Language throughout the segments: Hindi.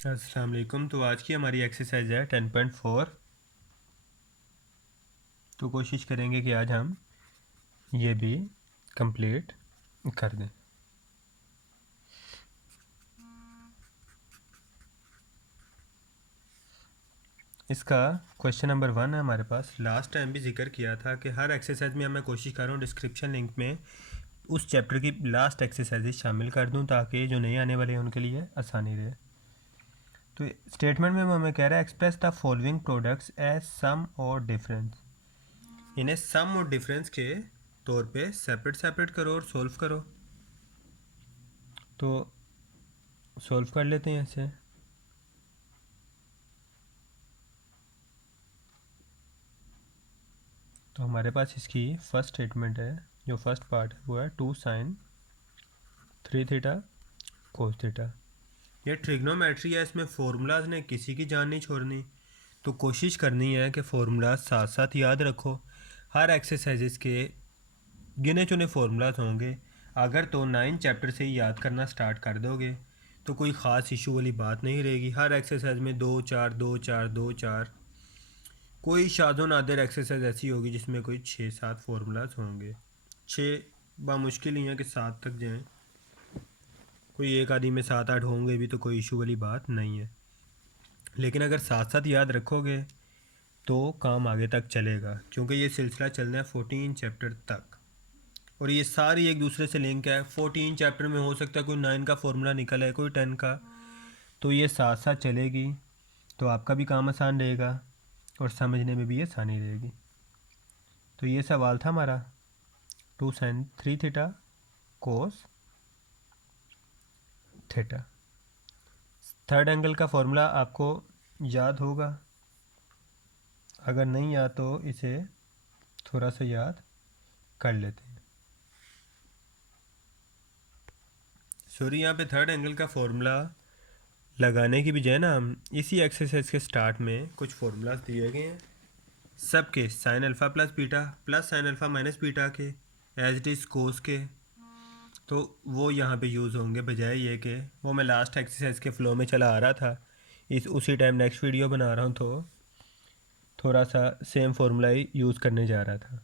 अस्सलाम वालेकुम। तो आज की हमारी एक्सरसाइज है 10.4। तो कोशिश करेंगे कि आज हम ये भी कंप्लीट कर दें। इसका क्वेश्चन नंबर 1 है हमारे पास। लास्ट टाइम भी जिक्र किया था कि हर एक्सरसाइज में मैं कोशिश कर रहा हूँ डिस्क्रिप्शन लिंक में उस चैप्टर की लास्ट एक्सरसाइजेज शामिल कर दूँ ताकि जो नए आने वाले हैं उनके लिए आसानी रहे। तो स्टेटमेंट में वो हमें कह रहा है express the following products as sum और डिफरेंस। इन्हें सम और डिफरेंस के तौर पे सेपरेट करो और सोल्व करो। तो सोल्व कर लेते हैं इसे। तो हमारे पास इसकी फर्स्ट स्टेटमेंट है, जो फर्स्ट पार्ट है वो है 2 sin 3 थीटा कोस थीटा। ये ट्रिग्नोमेट्री है, इसमें फार्मूलाज ने किसी की जान नहीं छोड़नी। तो कोशिश करनी है कि फार्मूलाज साथ साथ याद रखो। हर एक्सरसाइजेस के गिने चुने फार्मूलाज होंगे। अगर तो 9 चैप्टर से ही याद करना स्टार्ट कर दोगे तो कोई ख़ास इशू वाली बात नहीं रहेगी। हर एक्सरसाइज में 2 4 2 4 2 4 कोई शादो नादिर एक्सरसाइज ऐसी होगी जिसमें कोई 6 7 फार्मूलाज होंगे। 6 बामुश्किल ही हैं कि 7 तक जाएं। कोई एक आदि में 7 8 होंगे भी तो कोई इशू वाली बात नहीं है। लेकिन अगर साथ साथ याद रखोगे तो काम आगे तक चलेगा, क्योंकि ये सिलसिला चलना है 14 चैप्टर तक और ये सारी एक दूसरे से लिंक है। 14 चैप्टर में हो सकता है कोई 9 का फार्मूला निकल है, कोई 10 का, तो ये साथ साथ चलेगी तो आपका भी काम आसान रहेगा और समझने में भी आसानी रहेगी। तो ये सवाल था हमारा 2 sin 3 theta cos theta. Third angle का फॉर्मूला आपको याद होगा, अगर नहीं याद तो इसे थोड़ा सा याद कर लेते हैं। सॉरी, यहाँ पे थर्ड एंगल का फॉर्मूला लगाने की बजाय ना हम इसी एक्सरसाइज के स्टार्ट में कुछ फार्मूलाज दिए गए हैं सबके sign alpha plus sign alpha minus beta के एज इट इज़ कोस के। तो वो यहाँ पे यूज़ होंगे, बजाय ये कि वो मैं लास्ट एक्सरसाइज के फ़्लो में चला आ रहा था, इस उसी टाइम नेक्स्ट वीडियो बना रहा हूँ तो थोड़ा सा सेम फार्मूला ही यूज़ करने जा रहा था।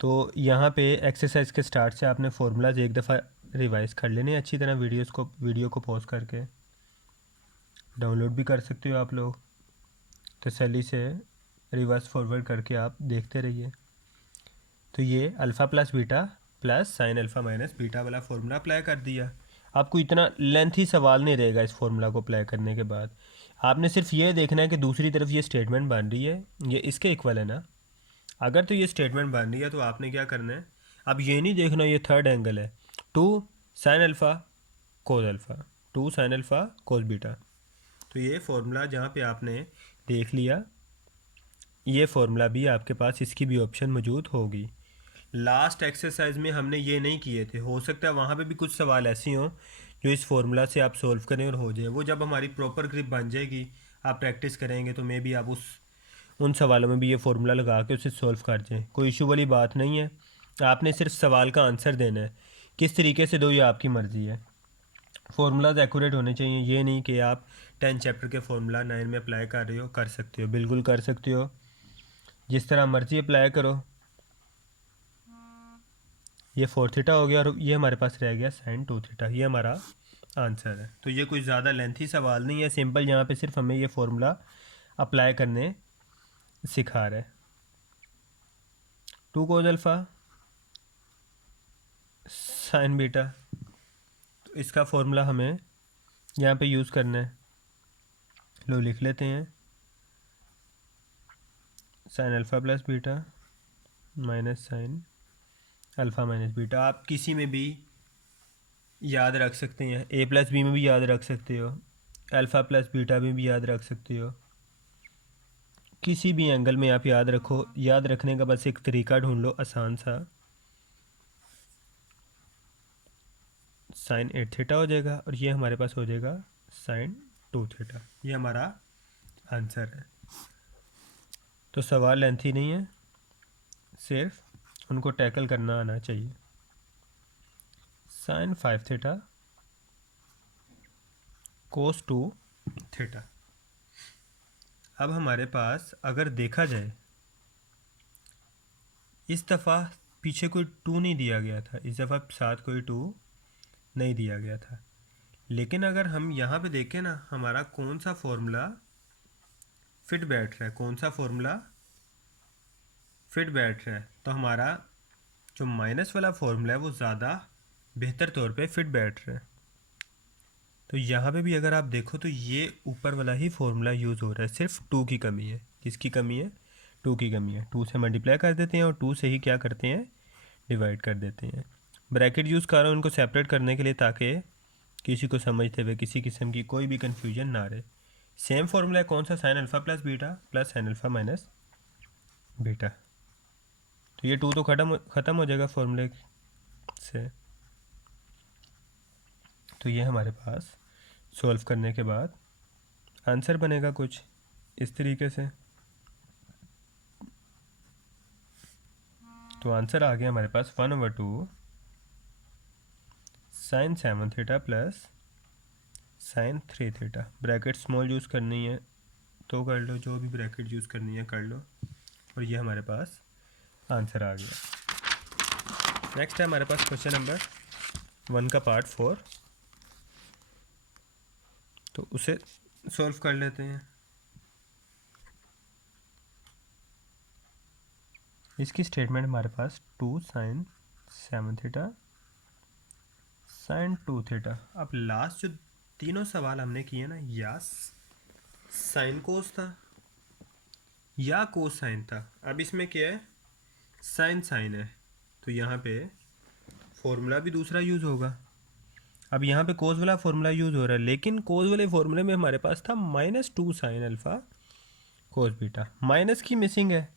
तो यहाँ पे एक्सरसाइज के स्टार्ट से आपने फार्मूलाज एक दफ़ा रिवाइज़ कर लेने अच्छी तरह। वीडियो को पॉज करके डाउनलोड भी कर सकते हो आप लोग, तसल्ली से रिवर्स फॉरवर्ड करके आप देखते रहिए। तो ये alpha plus beta plus sign alpha minus beta वाला फार्मूला अप्लाई कर दिया। आपको इतना लेंथी सवाल नहीं रहेगा इस फार्मूला को अप्लाई करने के बाद। आपने सिर्फ ये देखना है कि दूसरी तरफ ये स्टेटमेंट बन रही है, ये इसके इक्वल है ना। अगर तो ये स्टेटमेंट बन रही है तो आपने क्या करना है, अब ये नहीं देखना ये थर्ड एंगल है 2 sine alpha cos alpha 2 sine alpha कोस बीटा। तो ये फार्मूला जहाँ पे आपने देख लिया, ये फार्मूला भी आपके पास इसकी भी ऑप्शन मौजूद होगी। लास्ट एक्सरसाइज में हमने ये नहीं किए थे, हो सकता है वहाँ पे भी कुछ सवाल ऐसे हों जो इस फार्मूला से आप सोल्व करें और हो जाए। वो जब हमारी प्रॉपर ग्रिप बन जाएगी, आप प्रैक्टिस करेंगे तो मे भी आप उन सवालों में भी ये फार्मूला लगा के उसे सोल्व कर जाएँ। कोई इशू वाली बात नहीं है, आपने सिर्फ सवाल का आंसर देना है। किस तरीके से दो ये आपकी मर्ज़ी है। फार्मूलाज एक्यूरेट होने चाहिए, ये नहीं कि आप 10 चैप्टर के फार्मूला 9 में अप्लाई कर रहे हो। कर सकते हो, बिल्कुल कर सकते हो, जिस तरह मर्ज़ी अप्लाई करो। ये 4 थीटा हो गया और ये हमारे पास रह गया साइन 2 थीटा। ये हमारा आंसर है। तो ये कोई ज़्यादा लेंथी सवाल नहीं है, सिंपल। यहाँ पे सिर्फ हमें ये फार्मूला अप्लाई करने सिखा रहा है। 2 कोस अल्फ़ा साइन बीटा, तो इसका फार्मूला हमें यहाँ पे यूज़ करना है। लो लिख लेते हैं, sine alpha plus beta minus sign alpha minus beta. आप किसी में भी याद रख सकते हैं, ए प्लस बी में भी याद रख सकते हो, अल्फ़ा प्लस बीटा में भी याद रख सकते हो। किसी भी एंगल में आप याद रखो। याद रखने का बस एक तरीका ढूंढ लो आसान सा। साइन 8 थीटा हो जाएगा और ये हमारे पास हो जाएगा साइन 2 थीटा। ये हमारा आंसर है। तो सवाल लेंथी नहीं है, सिर्फ उनको टैकल करना आना चाहिए। Sine 5 theta cos 2 theta. अब हमारे पास अगर देखा जाए, इस दफ़ा पीछे कोई 2 नहीं दिया गया था, इस दफ़ा साथ कोई 2 नहीं दिया गया था, लेकिन अगर हम यहाँ पे देखें ना, हमारा कौन सा फॉर्मूला फिट बैठ रहा है, कौन सा फॉर्मूला फिट बैठ रहा है, तो हमारा जो माइनस वाला फॉर्मूला है वो ज़्यादा बेहतर तौर पे फिट बैठ रहा है। तो यहाँ पे भी अगर आप देखो तो ये ऊपर वाला ही फॉर्मूला यूज़ हो रहा है, सिर्फ 2 की कमी है। किसकी कमी है? 2 की कमी है। 2 से मल्टीप्लाई कर देते हैं और 2 से ही क्या करते हैं? डिवाइड कर देते हैं। ब्रैकेट यूज़ कर रहा हूँ उनको सेपरेट करने के लिए, ताकि किसी को समझते हुए किसी किस्म की कोई भी कन्फ्यूजन ना रहे। सेम फॉर्मूला है, कौन सा? Sign alpha plus beta plus sign alpha minus beta. तो ये 2 तो ख़त्म हो जाएगा फॉर्मूले से। तो ये हमारे पास सॉल्व करने के बाद आंसर बनेगा कुछ इस तरीके से। तो आंसर आ गया हमारे पास 1/2 sine 7 theta plus sine 3 theta. Bracket small use करनी है तो कर लो, जो भी ब्रैकेट यूज़ करनी है कर लो। और ये हमारे पास आंसर आ गया। नेक्स्ट है हमारे पास क्वेश्चन नंबर 1 का पार्ट 4, तो उसे सॉल्व कर लेते हैं। इसकी स्टेटमेंट हमारे पास 2 साइन 7 थीटा साइन 2 थीटा। अब लास्ट जो तीनों सवाल हमने किए ना, या साइन कोस था या कोस साइन था। अब इसमें क्या है? साइन साइन है, तो यहाँ पे फॉर्मूला भी दूसरा यूज़ होगा। अब यहाँ पे कोस वाला फॉर्मूला यूज़ हो रहा है, लेकिन कोस वाले फॉर्मूले में हमारे पास था -2 sine alpha cos beta. Minus की मिसिंग है।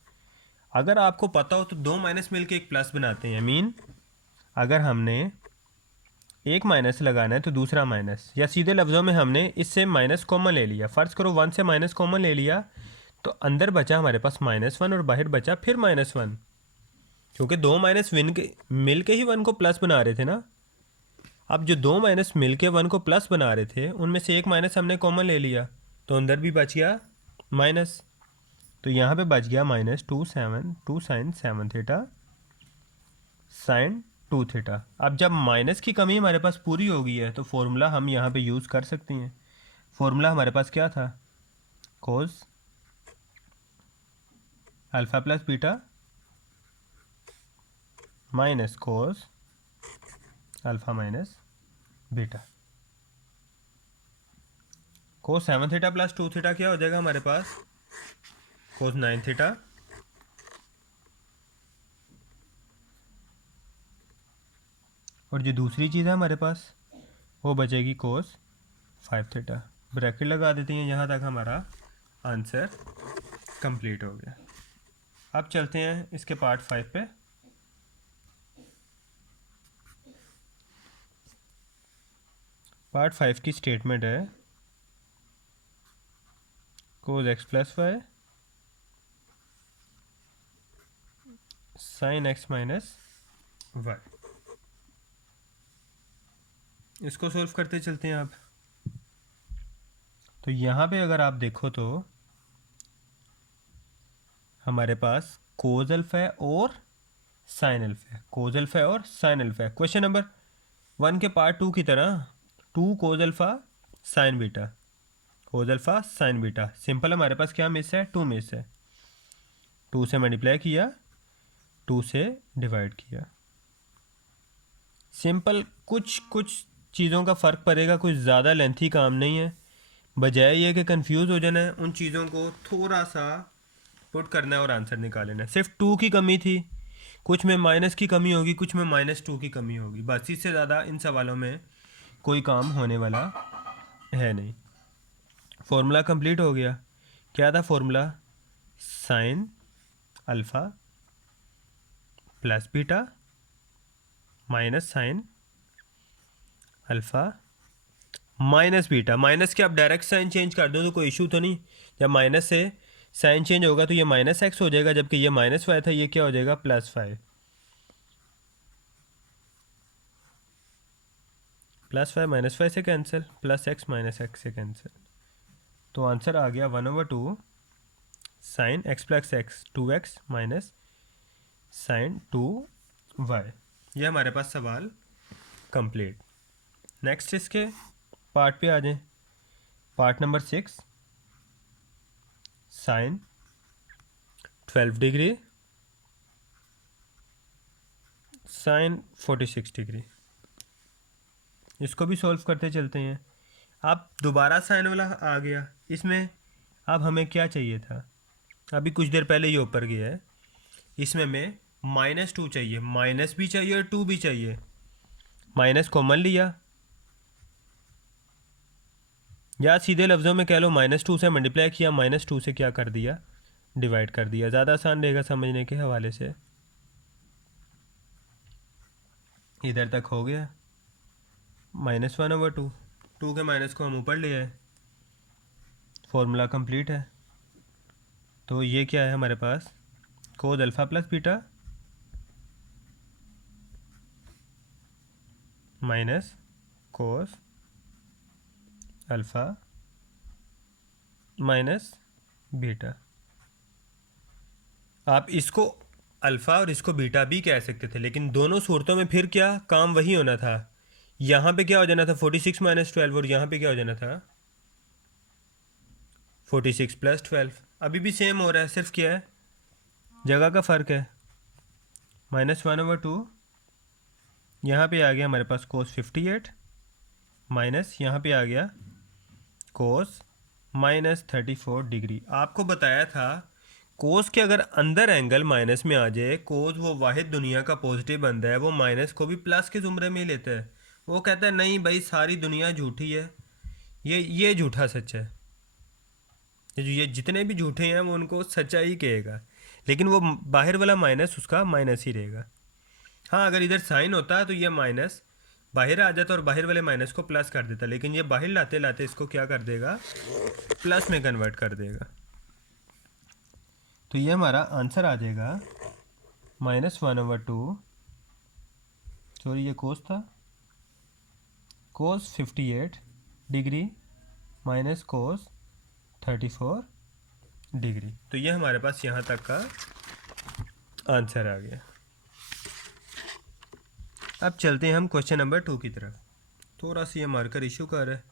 अगर आपको पता हो तो 2 माइनस मिलके एक प्लस बनाते हैं। मीन अगर हमने एक माइनस लगाना है तो दूसरा माइनस, या सीधे लफ्ज़ों में हमने इससे माइनस कॉमन ले लिया। फ़र्ज़ करो 1 से माइनस कॉमन ले लिया, तो अंदर बचा हमारे पास -1 और बाहर बचा फिर -1, क्योंकि 2 माइनस मिल के ही 1 को प्लस बना रहे थे ना। अब जो 2 माइनस मिल के 1 को प्लस बना रहे थे, उनमें से एक माइनस हमने कॉमन ले लिया, तो अंदर भी बच गया माइनस। तो यहाँ पे बच गया -2 साइन 7 थीटा साइन 2 थीटा। अब जब माइनस की कमी हमारे पास पूरी हो गई है, तो फॉर्मूला हम यहाँ पे यूज़ कर सकते हैं। फॉर्मूला हमारे पास क्या था? Cos alpha plus beta minus cos alpha minus beta. Cos 7 theta plus 2 theta क्या हो जाएगा हमारे पास? कोस 9 थीटा और जो दूसरी चीज़ है हमारे पास वो बचेगी कोस 5 थीटा। ब्रैकेट लगा देते हैं, यहाँ तक हमारा आंसर कंप्लीट हो गया। अब चलते हैं इसके पार्ट 5 पे। पार्ट 5 की स्टेटमेंट है cos x plus y sine x minus y. इसको सॉल्व करते चलते हैं आप। तो यहाँ पे अगर आप देखो तो हमारे पास कोस अल्फा है और साइन अल्फा है, कोस अल्फा है और साइन अल्फा है। क्वेश्चन नंबर 1 के पार्ट 2 की तरह 2 cos alpha sign beta, cos alpha sign beta. Simple हमारे पास क्या मिस है? 2 मिस है। 2 से मल्टीप्लाई किया, 2 से डिवाइड किया। सिंपल कुछ चीज़ों का फ़र्क पड़ेगा, कुछ ज़्यादा लेंथी काम नहीं है। बजाय ये कि कंफ्यूज हो जाना है, उन चीज़ों को थोड़ा सा पुट करना है और आंसर निकालना है। सिर्फ 2 की कमी थी, कुछ में माइनस की कमी होगी, कुछ में -2 की कमी होगी, बस। इससे ज़्यादा इन सवालों में कोई काम होने वाला है नहीं। फॉर्मूला कंप्लीट हो गया। क्या था formula? Sign alpha plus beta minus sign alpha minus beta. Minus के आप डायरेक्ट साइन चेंज कर दो तो कोई इशू तो नहीं। जब माइनस से साइन चेंज होगा तो ये -x हो जाएगा, जबकि ये -y था, ये क्या हो जाएगा? +5। +5 -5 से कैंसिल, +x -x से कैंसिल, तो आंसर आ गया 1/2 sine x + x 2x minus sine 2y। ये हमारे पास सवाल कंप्लीट। नेक्स्ट इसके पार्ट पे आ जाएं। Part number 6, sine 12 degree sine 46 degree, इसको भी सॉल्व करते चलते हैं। अब दोबारा साइन वाला आ गया इसमें। अब हमें क्या चाहिए था, अभी कुछ देर पहले ये ऊपर गया है, इसमें हमें -2 चाहिए, माइनस भी चाहिए और 2 भी चाहिए। माइनस कॉमन लिया, या सीधे लफ्ज़ों में कह लो -2 से मल्टीप्लाई किया, -2 से क्या कर दिया, डिवाइड कर दिया। ज़्यादा आसान रहेगा समझने के हवाले से। इधर तक हो गया, -1/2, 2 के माइनस को हम ऊपर ले आए, फॉर्मूला कंप्लीट है। तो ये क्या है हमारे पास, cos alpha plus beta minus cos alpha minus beta. आप इसको अल्फ़ा और इसको बीटा भी कह सकते थे, लेकिन दोनों सूरतों में फिर क्या काम वही होना था। यहाँ पे क्या हो जाना था 46 - 12, और यहाँ पे क्या हो जाना था 46 + 12। अभी भी सेम हो रहा है, सिर्फ क्या है जगह का फ़र्क है। -1/2 यहाँ पे आ गया हमारे पास कोस 58 माइनस यहाँ पे आ गया कोस -34 डिग्री। आपको बताया था कोस के अगर अंदर एंगल माइनस में आ जाए, कोस वो वाहिद दुनिया का पॉजिटिव बंदा है, वो माइनस को भी प्लस के ज़ुमरे में लेता है। वो कहता है नहीं भाई सारी दुनिया झूठी है, ये झूठा सच है। ये जितने भी झूठे हैं वो उनको सच्चाई कहेगा, लेकिन वो बाहर वाला माइनस उसका माइनस ही रहेगा। हाँ, अगर इधर साइन होता तो ये माइनस बाहर आ जाता और बाहर वाले माइनस को प्लस कर देता, लेकिन ये बाहर लाते लाते इसको क्या कर देगा, प्लस में कन्वर्ट कर देगा। तो ये हमारा आंसर आ जाएगा -1/2, सॉरी ये कोस था, कोस 58 डिग्री माइनस कोस 34 डिग्री। तो ये हमारे पास यहाँ तक का आंसर आ गया। अब चलते हैं हम क्वेश्चन नंबर 2 की तरफ। थोड़ा सा ये मार्कर इशू कर रहा है,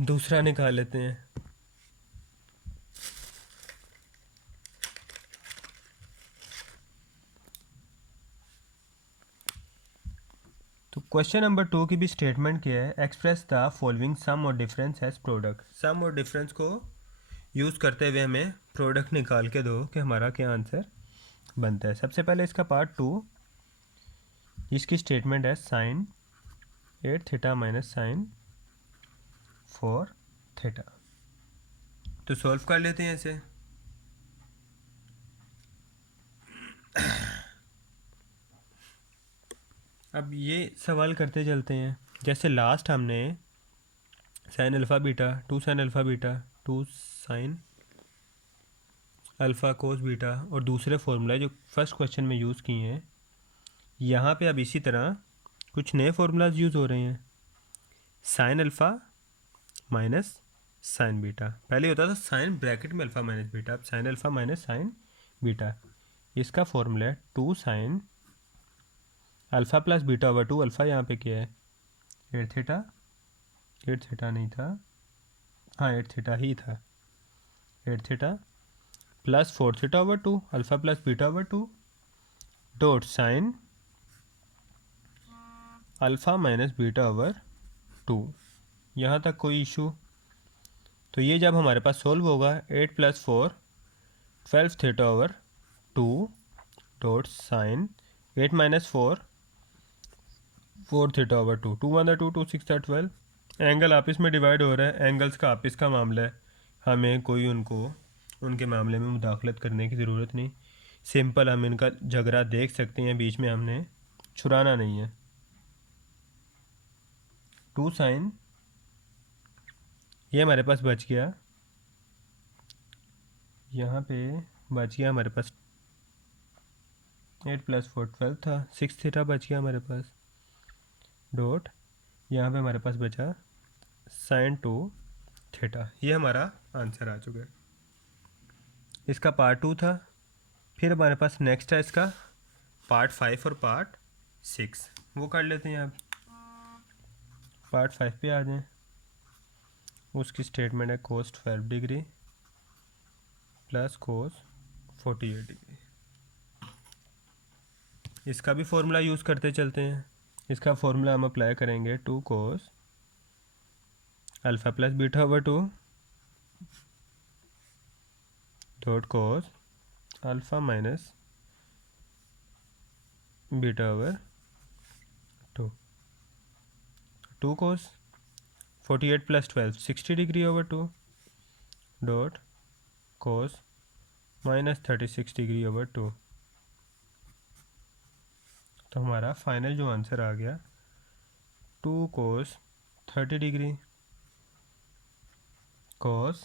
दूसरा निकाल लेते हैं। तो क्वेश्चन नंबर 2 की भी स्टेटमेंट क्या है, एक्सप्रेस द फॉलोइंग सम और डिफरेंस एज प्रोडक्ट। सम और डिफरेंस को यूज़ करते हुए हमें प्रोडक्ट निकाल के दो कि हमारा क्या आंसर बनता है। सबसे पहले इसका पार्ट 2, इसकी स्टेटमेंट है sine 8 theta minus sine 4 theta. तो सॉल्व कर लेते हैं इसे। अब ये सवाल करते चलते हैं। जैसे लास्ट हमने sine alpha beta 2 sine alpha beta 2 sine alpha cos beta और दूसरे फार्मूला जो फर्स्ट क्वेश्चन में यूज़ किए हैं, यहाँ पे अब इसी तरह कुछ नए फार्मूलाज यूज़ हो रहे हैं। Sine alpha minus sine beta, पहले होता था साइन ब्रैकेट में अल्फ़ा माइनस बीटा, अब sign alpha minus sine beta. इसका फॉर्मूला है 2 साइन अल्फ़ा प्लस बीटा/2। अल्फ़ा यहाँ पे क्या है 8 थीटा, 8 थीटा नहीं था, हाँ 8 थीटा ही था, 8 थीटा प्लस 4 थीटा/2 अल्फ़ा प्लस बीटा/2 डॉट साइन अल्फ़ा माइनस बीटा/2। यहाँ तक कोई इशू? तो ये जब हमारे पास सोल्व होगा 8 + 4 12 थीटा/2 डॉट साइन 8 - 4 4 थीटा/2, 2 1 2 2 6 12। एंगल आपस में डिवाइड हो रहा है, एंगल्स का आपस का मामला है, हमें कोई उनके मामले में मुदाखलत करने की ज़रूरत नहीं। सिंपल हम इनका झगड़ा देख सकते हैं, बीच में हमने छुड़ाना नहीं है। 2 साइन, ये हमारे पास बच गया, यहाँ पे बच गया हमारे पास 8 + 4 12 था, 6 थीटा बच गया हमारे पास डॉट, यहाँ पे हमारे पास बचा sin 2 थीटा। ये हमारा आंसर आ चुका है। इसका पार्ट 2 था। फिर हमारे पास नेक्स्ट है इसका पार्ट 5 और पार्ट 6। वो कर लेते हैं। आप पार्ट 5 पे आ जाएं। उसकी स्टेटमेंट है cos 12 degree plus cos 48 degree. इसका भी फॉर्मूला यूज़ करते चलते हैं। इसका फॉर्मूला हम अप्लाई करेंगे 2 cos alpha plus beta over 2 dot cos alpha minus beta over 2। 2 cos 48 plus 12 60 degree over 2 dot cos minus 36 degree over 2। तो हमारा फाइनल जो आंसर आ गया 2 cos 30 डिग्री cos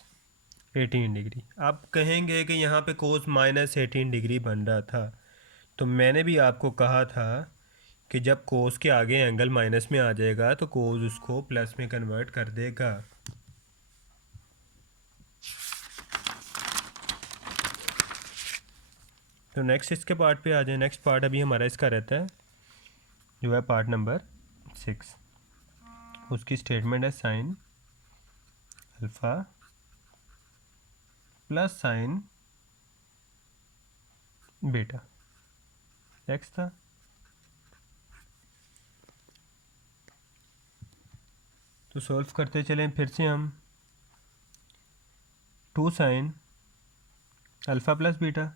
18 डिग्री। आप कहेंगे कि यहाँ पे cos माइनस 18 डिग्री बन रहा था, तो मैंने भी आपको कहा था कि जब cos के आगे एंगल माइनस में आ जाएगा तो cos उसको प्लस में कन्वर्ट कर देगा। तो नेक्स्ट इसके पार्ट पे आ जाए। नेक्स्ट पार्ट अभी हमारा इसका रहता है जो है पार्ट नंबर 6। उसकी स्टेटमेंट है sign alpha plus sine beta. Next था तो सॉल्व करते चलें फिर से हम। 2 sine alpha plus beta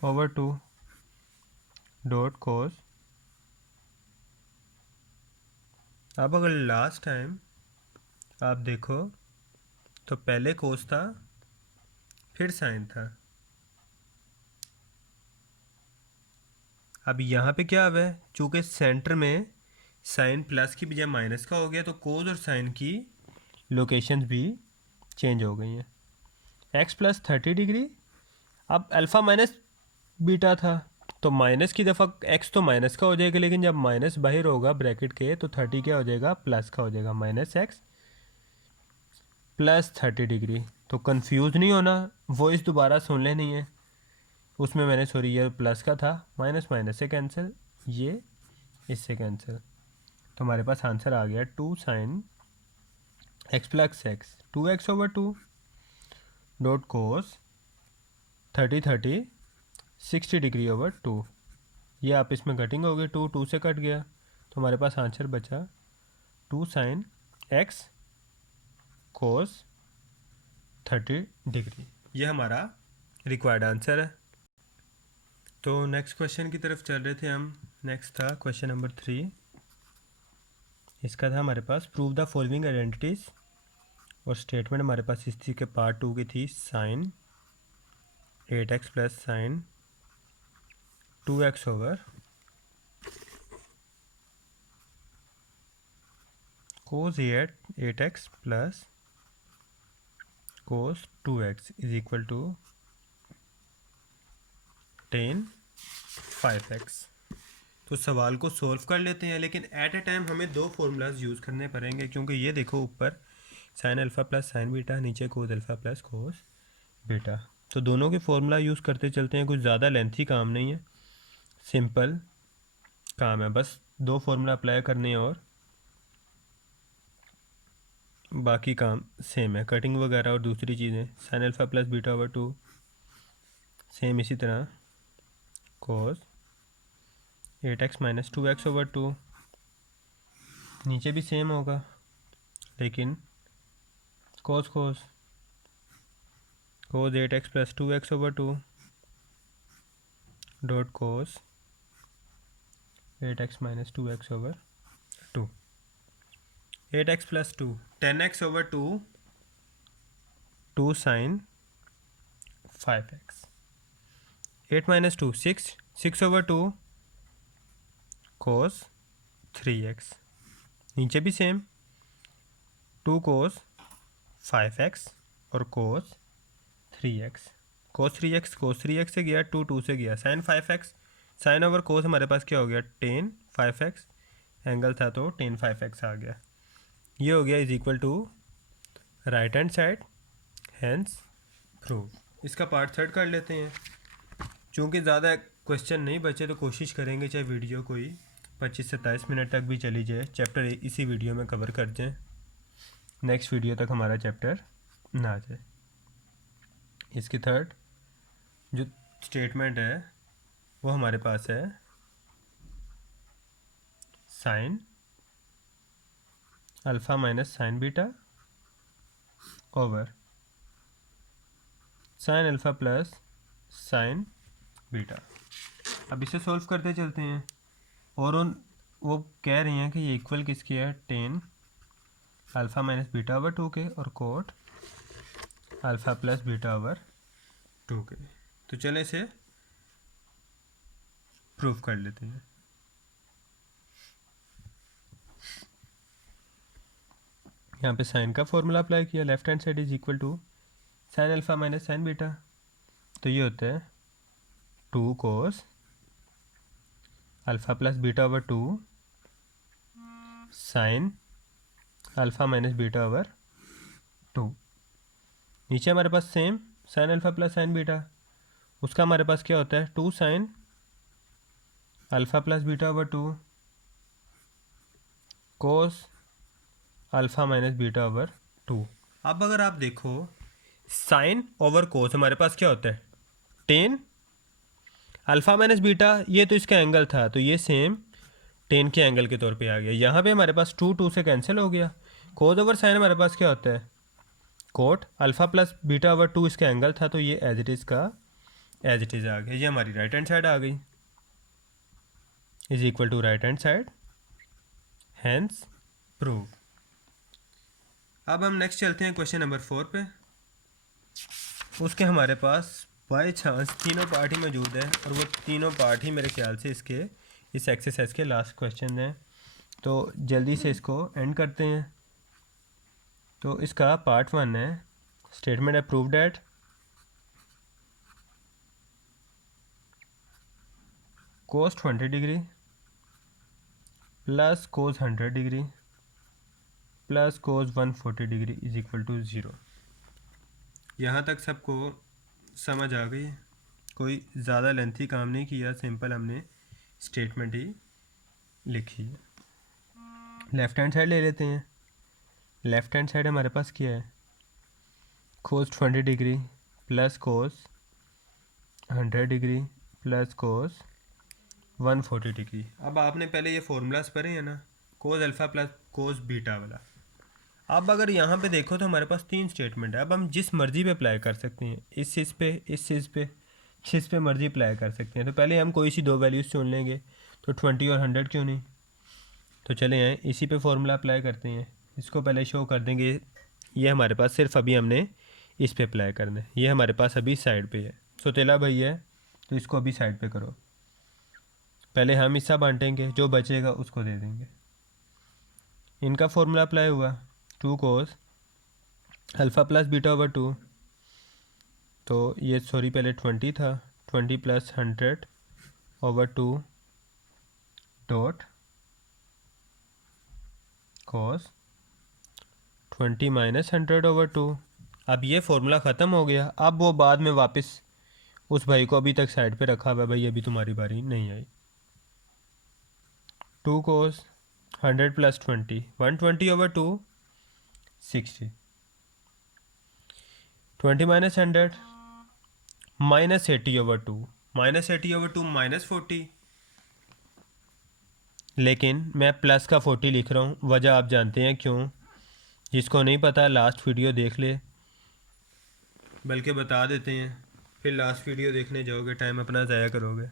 over 2 dot cos। अब अगर लास्ट टाइम आप देखो तो पहले cos था फिर साइन था। अब यहाँ पे क्या हुआ है, चूँकि सेंटर में साइन प्लस की बजाय माइनस का हो गया तो cos और साइन की लोकेशंस भी चेंज हो गई हैं। x प्लस 30 डिग्री, अब अल्फ़ा माइनस बीटा था तो माइनस की दफ़ा x तो माइनस का हो जाएगा, लेकिन जब माइनस बाहर होगा ब्रैकेट के तो 30 क्या हो जाएगा, प्लस का हो जाएगा। Minus x plus 30 degree. तो कंफ्यूज नहीं होना, वॉइस दोबारा सुन लेनी है। उसमें मैंने सॉरी ये प्लस का था, माइनस माइनस से कैंसिल, ये इससे कैंसिल। तो हमारे पास आंसर आ गया 2 sine x plus x 2x over 2 dot cos 30 60 degree over 2। ये आप इसमें कटिंग हो गई, 2 से कट गया तो हमारे पास आंसर बचा 2 साइन एक्स कोस 30 डिग्री। ये हमारा रिक्वायर्ड आंसर है। तो नेक्स्ट क्वेश्चन की तरफ चल रहे थे हम। नेक्स्ट था क्वेश्चन नंबर 3। इसका था हमारे पास प्रूव द फॉलोइंग आइडेंटिटीज़, और स्टेटमेंट हमारे पास इस चीज़ के पार्ट 2 की थी sine 8x plus sine 2x over cos 8x plus cos 2x is equal to tan 5x। तो सवाल को सॉल्व कर लेते हैं, लेकिन एट ए टाइम हमें दो फार्मूलाज यूज़ करने पड़ेंगे, क्योंकि ये देखो ऊपर sine alpha plus sine beta, नीचे cos alpha plus cos beta. तो दोनों के फार्मूला यूज़ करते चलते हैं। कुछ ज़्यादा लेंथी काम नहीं है, सिंपल काम है, बस दो फार्मूला अप्लाई करने हैं और बाकी काम सेम है। कटिंग वगैरह और दूसरी चीज़ें, sign alpha plus beta over 2 same इसी तरह, कोस 8x माइनस 2x ओवर 2 नीचे भी सेम होगा, लेकिन cos cos 8x plus 2x over 2 dot cos 8x minus 2x over 2। 8x plus 2 10x over 2 2 sine 5x। 8 minus 2 6 over 2 cos 3x। नीचे भी सेम 2 कोस 5x और कोस 3x। कोस 3x से गया, 2 से गया, साइन 5x, साइन ओवर कोस हमारे पास क्या हो गया, टेन 5x, एंगल था तो टेन 5x आ गया। ये हो गया is equal to right hand side, hence prove. इसका पार्ट थर्ड कर लेते हैं। चूँकि ज़्यादा क्वेश्चन नहीं बचे तो कोशिश करेंगे चाहे वीडियो कोई 25 से 27 मिनट तक भी चली जाए, चैप्टर इसी वीडियो में कवर कर जाए, नेक्स्ट वीडियो तक हमारा चैप्टर ना आ जाए। इसकी थर्ड जो स्टेटमेंट है वो हमारे पास है sign alpha minus sine beta over sign alpha plus sine beta. अब इसे सॉल्व करते चलते हैं और वो कह रही हैं कि ये इक्वल किसकी है, tan alpha minus beta over 2 के और cot alpha plus beta over 2 के। तो चले इसे प्रूफ कर लेते हैं। यहाँ पे साइन का फॉर्मूला अप्लाई किया, left hand side is equal to sine alpha minus sine beta, तो ये होता है 2 cos alpha plus beta over 2 sine alpha minus beta over 2। नीचे हमारे पास same sine alpha plus sine beta, उसका हमारे पास क्या होता है 2 sine alpha plus beta over 2 cos alpha minus beta over 2। अब अगर आप देखो साइन ओवर कोस हमारे पास क्या होता है टेन अल्फ़ा माइनस बीटा, ये तो इसका एंगल था तो ये सेम टेन के एंगल के तौर पे आ गया। यहाँ पे हमारे पास 2 से कैंसिल हो गया। कोस ओवर साइन हमारे पास क्या होता है cot alpha plus beta over 2, इसका एंगल था तो ये एज इट इज़ का एज इट इज़ आ गया। ये हमारी राइट हैंड साइड आ गई is equal to right hand side, hence prove. अब हम नेक्स्ट चलते हैं क्वेश्चन नंबर 4 पे। उसके हमारे पास बाय चांस तीनों पार्ट ही मौजूद है और वो तीनों पार्ट ही मेरे ख्याल से इसके इस एक्सरसाइज के लास्ट क्वेश्चन हैं, तो जल्दी से इसको एंड करते हैं। तो इसका पार्ट 1 है स्टेटमेंट है prove that cos 20 degree plus cos 100 degree plus cos 140 degree is equal to 0। यहाँ तक सबको समझ आ गई, कोई ज़्यादा लेंथी काम नहीं किया, सिंपल हमने स्टेटमेंट ही लिखी है। लेफ़्ट हैंड साइड ले लेते हैं। लेफ़्ट हैंड साइड हमारे पास क्या है कोस 20 degree plus cos 100 degree plus cos 140 degree. अब आपने पहले ये फॉर्मूलाज पढ़े हैं ना, कोस अल्फ़ा प्लस कोस बीटा वाला। अब अगर यहाँ पे देखो तो हमारे पास 3 स्टेटमेंट है। अब हम जिस मर्ज़ी पे अप्लाई कर सकते हैं, इस चीज़ पे, इस चीज़ पे, जिस पे मर्ज़ी अप्लाई कर सकते हैं। तो पहले हम कोई सी 2 वैल्यूज़ चुन लेंगे, तो 20 और 100 क्यों नहीं। तो चले आए इसी पे फॉर्मूला अप्लाई करते हैं। इसको पहले शो कर देंगे, ये हमारे पास सिर्फ अभी हमने इस पे अप्लाई करना है, ये हमारे पास अभी साइड पे है। सोतेला भाई है तो इसको अभी साइड पे करो। पहले हम हिस्सा बांटेंगे, जो बचेगा उसको दे देंगे। इनका फॉर्मूला अप्लाई हुआ 2 cos alpha plus beta over 2, तो ये सॉरी पहले 20 था, 20 प्लस 100 ओवर 2 डॉट कोस 20 माइनस 100 ओवर 2। अब ये फॉर्मूला ख़त्म हो गया। अब वो बाद में वापस उस भाई को अभी तक साइड पे रखा हुआ है, भाई अभी तुम्हारी बारी नहीं आई। 2 कोस 100 plus 20 120 over 2 60, 20 minus 100 minus 80 over 2, minus 80 over 2 minus 40, लेकिन मैं प्लस का 40 लिख रहा हूँ, वजह आप जानते हैं क्यों। जिसको नहीं पता लास्ट वीडियो देख ले, बल्कि बता देते हैं, फिर लास्ट वीडियो देखने जाओगे टाइम अपना ज़ाया करोगे।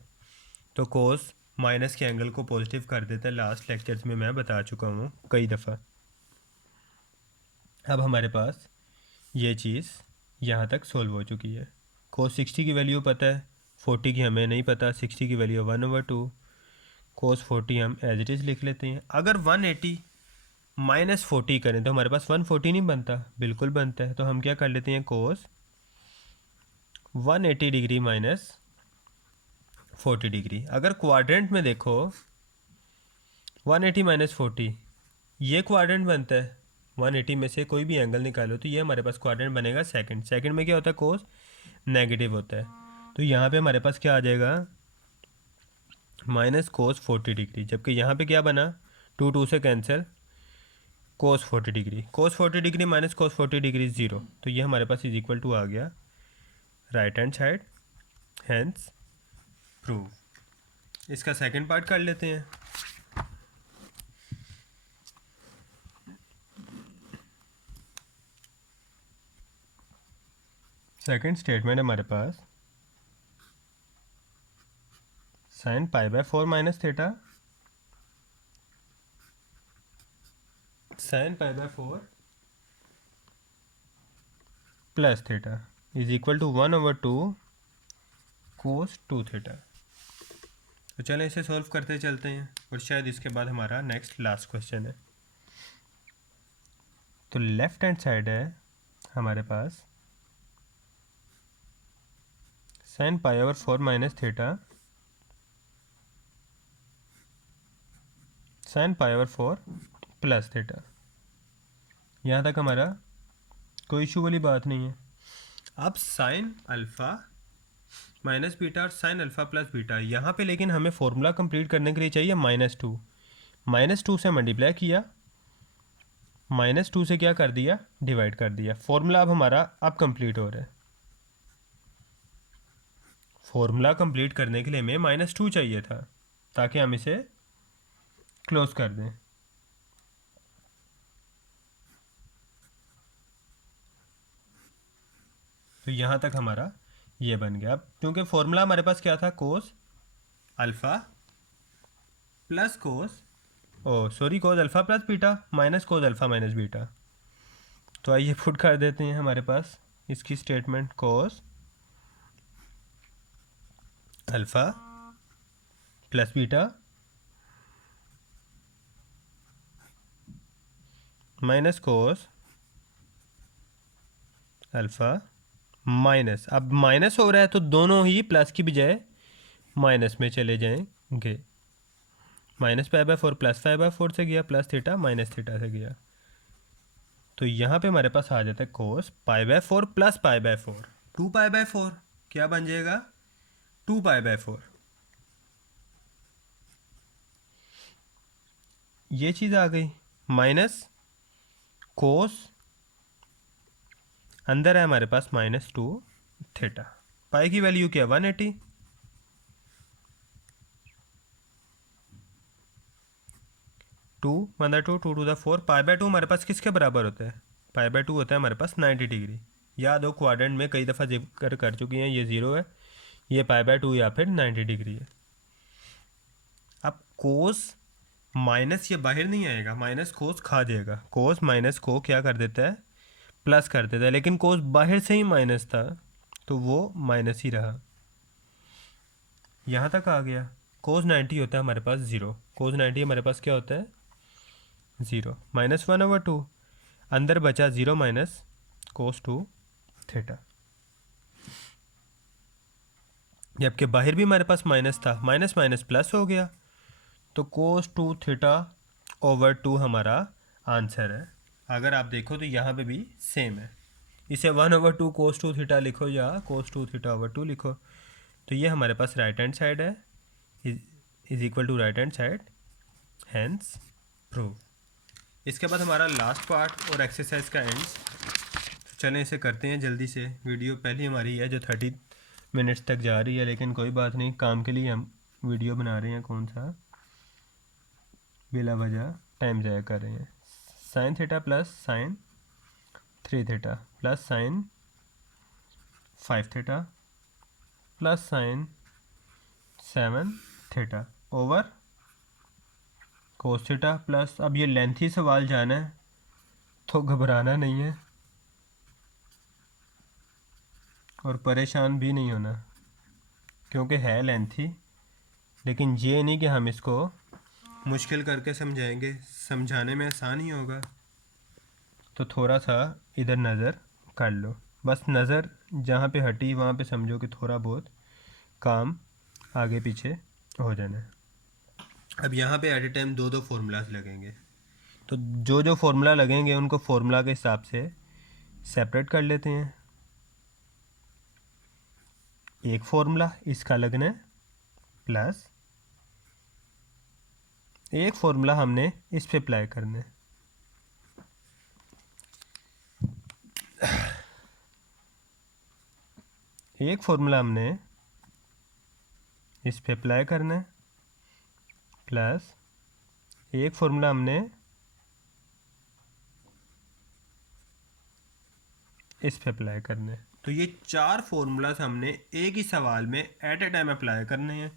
तो कोस माइनस के एंगल को पॉजिटिव कर देता है, लास्ट लेक्चर्स में मैं बता चुका हूँ कई दफ़ा। अब हमारे पास ये चीज़ यहाँ तक सोल्व हो चुकी है। कोस 60 की वैल्यू पता है, 40 की हमें नहीं पता, 60 की वैल्यू 1 ओवर 2, कोस 40 हम एज इट इज़ लिख लेते हैं। अगर 180 माइनस 40 करें तो हमारे पास 140 नहीं बनता, बिल्कुल बनता है। तो हम क्या कर लेते हैं कोस 180 डिग्री माइनस 40 डिग्री। अगर क्वाड्रेंट में देखो 180 माइनस 40 ये क्वाड्रेंट बनता है। 180 में से कोई भी एंगल निकालो तो ये हमारे पास क्वाड्रेंट बनेगा सेकंड। सेकंड में क्या होता है, कोस नेगेटिव होता है। तो यहाँ पे हमारे पास क्या आ जाएगा, माइनस कोस 40 डिग्री। जबकि यहाँ पे क्या बना, 2 से cancel, cos 40 degree. Cos 40 degree minus cos 40 degree 0। तो ये हमारे पास इज इक्वल टू आ गया right hand side, hence prove. इसका सेकंड पार्ट कर लेते हैं। सेकंड स्टेटमेंट हमारे पास sine pi by 4 minus theta, sine pi by 4 plus theta is equal to 1/2 cos 2 theta. तो चलें इसे सॉल्व करते चलते हैं और शायद इसके बाद हमारा नेक्स्ट लास्ट क्वेश्चन है। तो लेफ्ट हैंड साइड है हमारे पास sine pi over 4 minus theta, sine pi over 4 plus theta. यहाँ तक हमारा कोई इशू वाली बात नहीं है। अब साइन अल्फ़ा माइनस बीटा और साइन अल्फ़ा प्लस बीटा, यहाँ पे लेकिन हमें फॉर्मूला कंप्लीट करने के लिए चाहिए -2। -2 से मल्टीप्लाई किया, -2 से क्या कर दिया, डिवाइड कर दिया। फॉर्मूला अब हमारा अब कंप्लीट हो रहा है। फॉर्मूला कंप्लीट करने के लिए हमें -2 चाहिए था ताकि हम इसे क्लोज कर दें। तो यहाँ तक हमारा ये बन गया। अब क्योंकि फॉर्मूला हमारे पास क्या था, कोस अल्फ़ा प्लस कोस कोस alpha plus beta minus cos alpha minus beta. तो आइए पुट कर देते हैं हमारे पास इसकी स्टेटमेंट, कोस alpha plus beta minus cos alpha minus, अब माइनस हो रहा है तो दोनों ही प्लस की बजाय माइनस में चले जाएंगे। माइनस पाई बाय 4 प्लस 5/4 से गया, प्लस थीटा माइनस थीटा से गया। तो यहाँ पे हमारे पास आ जाता है cos pi by 4 plus pi by 4, 2 pi by 4 क्या बन जाएगा, 2 पाई बाय 4। ये चीज़ आ गई माइनस कोस, अंदर है हमारे पास -2 थीटा। पाई की वैल्यू क्या, 180। To 1/2 2 to the 4, pi by 2 हमारे पास किसके बराबर होता है, पाई बाय 2 होता है हमारे पास 90 डिग्री। याद हो क्वाड्रेंट में कई दफ़ा जिक्र कर चुकी हैं, ये 0 है, ये पाई बाय 2 या फिर 90 डिग्री है। अब कोस माइनस ये बाहर नहीं आएगा, माइनस कोस खा जाएगा। कोस माइनस को क्या कर देता है, प्लस कर देता है, लेकिन कोस बाहर से ही माइनस था तो वो माइनस ही रहा। यहाँ तक आ गया। कोस 90 होता है हमारे पास 0, कोस 90 हमारे पास क्या होता है 0, -1/2, अंदर बचा 0 माइनस कोस 2 थीटा। जबकि बाहर भी हमारे पास माइनस था, माइनस माइनस प्लस हो गया, तो कोस 2 थीटा ओवर 2 हमारा आंसर है। अगर आप देखो तो यहाँ पे भी सेम है, इसे 1/2 कोस 2 थीटा लिखो या कोस 2 थीटा ओवर 2 लिखो। तो ये हमारे पास राइट हैंड साइड है, is equal to right hand side, hence prove. इसके बाद हमारा लास्ट पार्ट और एक्सरसाइज का एंड। तो चलें इसे करते हैं जल्दी से। वीडियो पहली हमारी है जो 30 मिनट्स तक जा रही है, लेकिन कोई बात नहीं, काम के लिए हम वीडियो बना रहे हैं, कौन सा बिला वजह टाइम ज़ाया कर रहे हैं। Sine theta plus sine 3 theta plus sign 5 theta plus sign 7 theta over कोस थीटा प्लस, अब ये लेंथी सवाल जाना है तो घबराना नहीं है और परेशान भी नहीं होना, क्योंकि है लेंथी, लेकिन ये नहीं कि हम इसको मुश्किल करके समझाएंगे, समझाने में आसान ही होगा। तो थोड़ा सा इधर नज़र कर लो, बस नज़र जहाँ पे हटी वहाँ पे समझो कि थोड़ा बहुत काम आगे पीछे हो जाना है। अब यहाँ पे एट ए टाइम दो दो फार्मूलाज लगेंगे, तो जो जो फार्मूला लगेंगे उनको फार्मूला के हिसाब से सेपरेट कर लेते हैं। एक फार्मूला इसका लगना है प्लस एक फार्मूला हमने इस पे अप्लाई करना है। एक फार्मूला हमने इस पे अप्लाई करना है प्लस एक फार्मूला हमने इस पे अप्लाई करना है। तो ये चार फार्मूलाज हमने एक ही सवाल में एट ए टाइम अप्लाई करने हैं।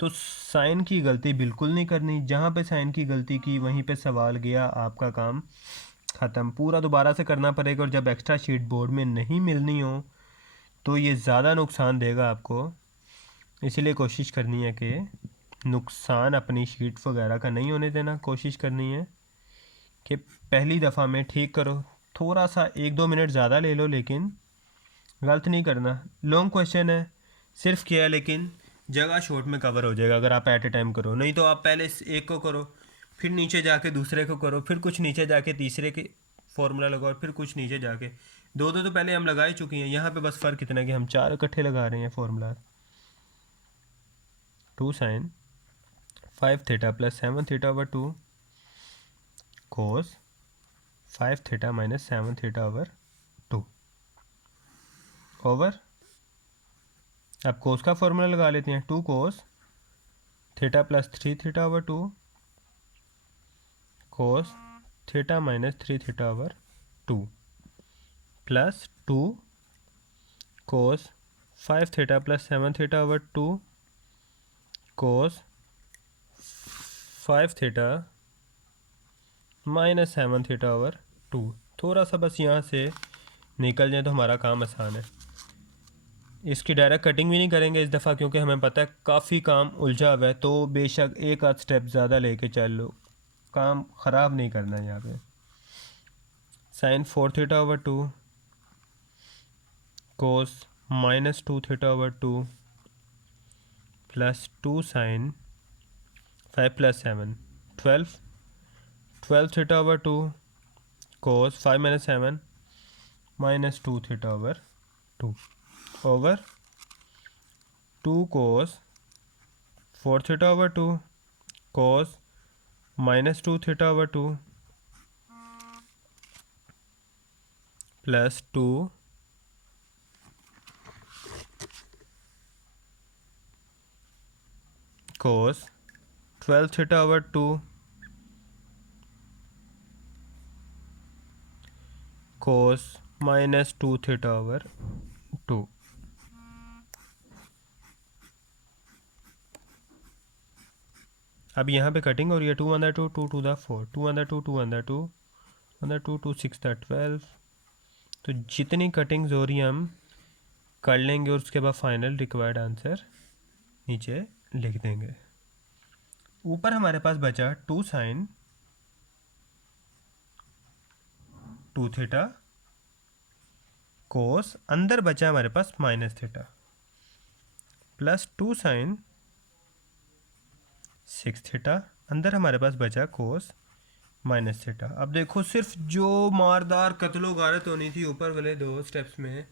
तो साइन की गलती बिल्कुल नहीं करनी, जहाँ पे साइन की गलती की वहीं पे सवाल गया, आपका काम ख़त्म। पूरा दोबारा से करना पड़ेगा, और जब एक्स्ट्रा शीट बोर्ड में नहीं मिलनी हो तो ये ज़्यादा नुकसान देगा आपको। इसलिए कोशिश करनी है कि नुकसान अपनी शीट वगैरह का नहीं होने देना। कोशिश करनी है कि पहली दफ़ा में ठीक करो, थोड़ा सा 1-2 मिनट ज़्यादा ले लो, लेकिन गलत नहीं करना। लॉन्ग क्वेश्चन है, सिर्फ किया, लेकिन जगह शॉर्ट में कवर हो जाएगा अगर आप एट ए टाइम करो। नहीं तो आप पहले एक को करो, फिर नीचे जाके दूसरे को करो, फिर कुछ नीचे जाके तीसरे के फॉर्मूला लगाओ, फिर कुछ नीचे जाके दो दो तो पहले हम लगा ही चुके हैं। यहाँ पे बस फ़र्क इतना है कि हम चार इकट्ठे लगा रहे हैं formula. 2 sin 5 theta plus 7 theta over 2 cos 5 theta minus 7 theta over 2 over, अब कोस का फॉर्मूला लगा लेते हैं। 2 कोस theta plus 3 theta over 2 cos theta minus 3 theta over 2 plus 2 cos 5 theta plus 7 theta over 2 cos 5 theta minus 7 theta over 2। थोड़ा सा बस यहाँ से निकल जाए तो हमारा काम आसान है। इसकी डायरेक्ट कटिंग भी नहीं करेंगे इस दफ़ा, क्योंकि हमें पता है काफ़ी काम उलझा हुआ है। तो बेशक एक आध स्टेप ज़्यादा लेके चल लो, काम ख़राब नहीं करना है। यहाँ पे sine 4 theta over 2 cos minus 2 theta over 2 plus 2 sine 5 plus 7 12 theta over 2 cos 5 minus 7 minus 2 theta over 2 over 2 cos 4 theta over 2 cos minus 2 theta over 2 plus 2 cos 12 theta over 2 cos minus 2 theta over 2। अब यहाँ पे कटिंग हो रही है। 2 अंदर 2 2 टू द 4 2 अंदर 2 2 अंदर 2 अंदर 2 2 6 द 12। तो जितनी कटिंग्स हो रही हैं हम कर लेंगे, और उसके बाद फाइनल रिक्वायर्ड आंसर नीचे लिख देंगे। ऊपर हमारे पास बचा 2 साइन 2 थीटा कोस, अंदर बचा हमारे पास minus theta, plus 2 sine 6 theta, अंदर हमारे पास बचा कोस माइनस थीटा। अब देखो, सिर्फ जो मारदार कत्लो गारत होनी थी ऊपर वाले दो स्टेप्स में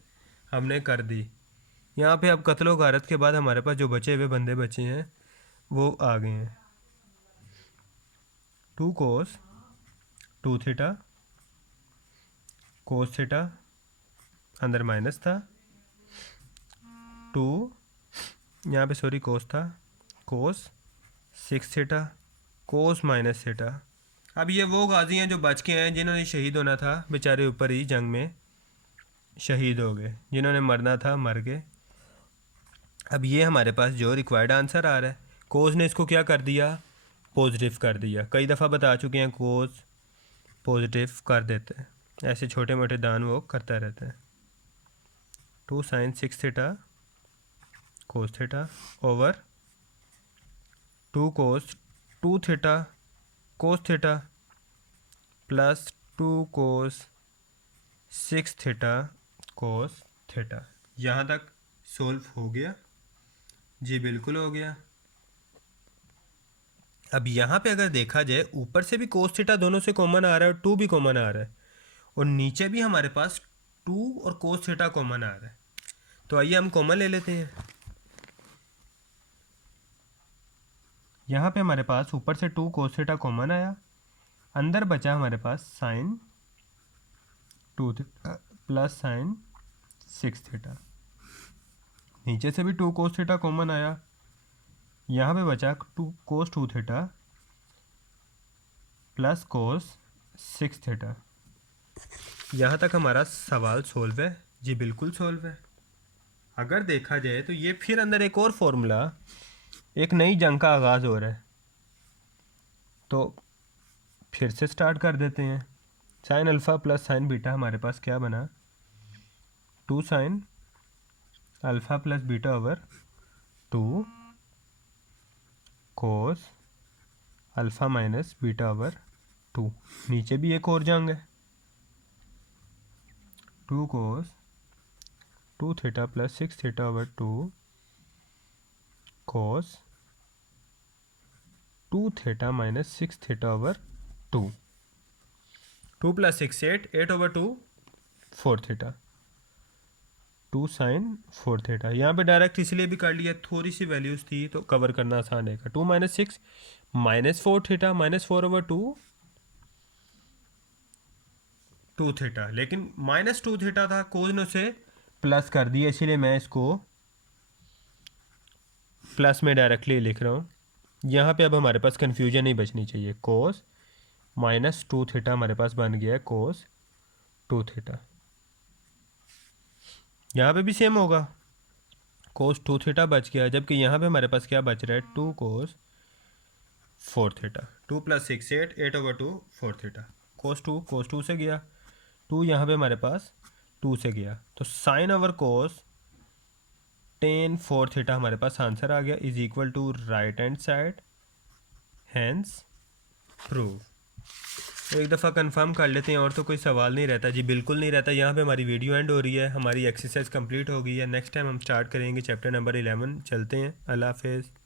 हमने कर दी। यहाँ पे अब कत्लो गारत के बाद हमारे पास जो बचे हुए बंदे बचे हैं वो आ गए हैं। 2 कोस 2 थीटा कोस थीटा, अंदर माइनस था 2, यहाँ पे सॉरी कोस था, कोस 6 थीटा कोस माइनस थीटा। अब ये वो गाजी हैं जो बच के हैं, जिन्होंने शहीद होना था बेचारे ऊपर ही जंग में शहीद हो गए, जिन्होंने मरना था मर गए। अब ये हमारे पास जो रिक्वायर्ड आंसर आ रहा है, कोस ने इसको क्या कर दिया, पॉजिटिव कर दिया। कई दफ़ा बता चुके हैं कोस पॉजिटिव कर देते हैं, ऐसे छोटे मोटे दान वो करता रहता है। 2 sine 6 theta cos theta over 2 cos 2 theta cos theta plus 2 cos 6 theta cos theta. यहाँ तक सोल्व हो गया जी, बिल्कुल हो गया। अब यहाँ पे अगर देखा जाए ऊपर से भी कोस थीटा दोनों से कॉमन आ रहा है और 2 भी कॉमन आ रहा है, और नीचे भी हमारे पास 2 और कोस थीटा कॉमन आ रहा है। तो आइए हम कॉमन ले लेते हैं। यहाँ पे हमारे पास ऊपर से 2 कोस थीटा कॉमन आया, अंदर बचा हमारे पास sine 2 theta plus sine 6 theta. नीचे से भी 2 कोस थीटा कॉमन आया, यहाँ पे बचा 2 cos 2 theta plus cos 6 theta. यहाँ तक हमारा सवाल सोल्व है जी, बिल्कुल सोल्व है। अगर देखा जाए तो ये फिर अंदर एक और फॉर्मूला, एक नई जंग का आगाज़ हो रहा है, तो फिर से स्टार्ट कर देते हैं। Sine alpha plus sine beta हमारे पास क्या बना, 2 sine alpha plus beta over 2 cos alpha minus beta over 2। नीचे भी एक और जंग है, 2 cos 2 theta plus 6 theta over 2 cos 2 theta minus 6 theta over 2। 2 plus 6 8, 8 over 2 4 theta, 2 sine 4 theta. यहाँ पे डायरेक्ट इसलिए भी कर लिया, थोड़ी सी वैल्यूज़ थी तो कवर करना आसान रहेगा। 2 minus 6 minus 4 theta minus 4 over 2 theta, लेकिन माइनस 2 थीटा था, कोस ने उसे प्लस कर दिया, इसीलिए मैं इसको प्लस में डायरेक्टली लिख रहा हूँ। यहाँ पे अब हमारे पास कन्फ्यूजन नहीं बचनी चाहिए। कोस माइनस 2 थीटा हमारे पास बन गया है कोस 2 थीटा। यहाँ पे भी सेम होगा, कोस 2 थीटा बच गया, जबकि यहाँ पे हमारे पास क्या बच रहा है, 2 cos 4 theta. 2 plus 6 8, 8 over 2 4 theta. Cos 2 से गया, 2 यहाँ पे हमारे पास 2 से गया, तो sine over cos tan 4 theta हमारे पास आंसर आ गया, is equal to right hand side, hence prove. तो एक दफ़ा कंफर्म कर लेते हैं, और तो कोई सवाल नहीं रहता जी, बिल्कुल नहीं रहता। यहाँ पे हमारी वीडियो एंड हो रही है, हमारी एक्सरसाइज कंप्लीट हो गई है। नेक्स्ट टाइम हम स्टार्ट करेंगे चैप्टर नंबर 11। चलते हैं, अल्लाह हाफिज़।